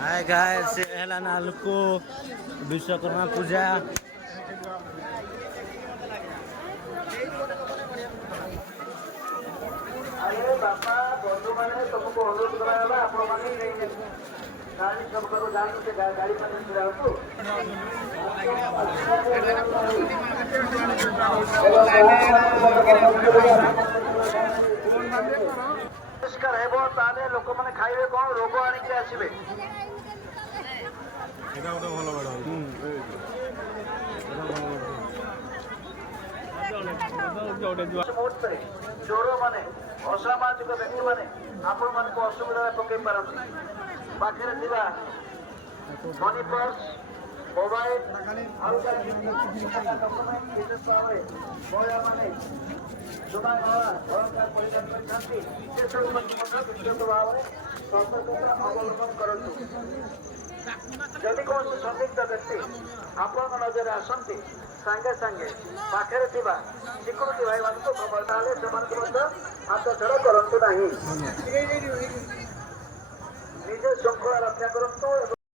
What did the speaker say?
Hi guys ହେଲା ନା ଲୋକ ବିଶ୍ୱକର୍ମା ପୂଜା अरे बापा बंधु मैंने तुमको अनुरोध कराया आपण मैंने गाड़ी सब करो जान से गाड़ी पर छुड़ा हो परिष्कार हेबो ताले लोक माने खाइबे कोन रोग आनी के आसीबे एटा ओटा भलो बड चोर माने असामाजिक व्यक्ति माने आपण मान को असुविधा पकई पारती पाखे मनी पर्स मोबाइल महिला माने भयंकर परिचालन करते व्यक्तिगत भाव में सतर्कता अवलंबन करतु जदि कौन संदिग्ध व्यक्ति आपण नजर आसती सांगे सांगे पाखे सिक्यूरीटी भाई मान को खबर ताले हाथ छड़ करूँ ना निजे श्रृंखला रक्षा करूँ।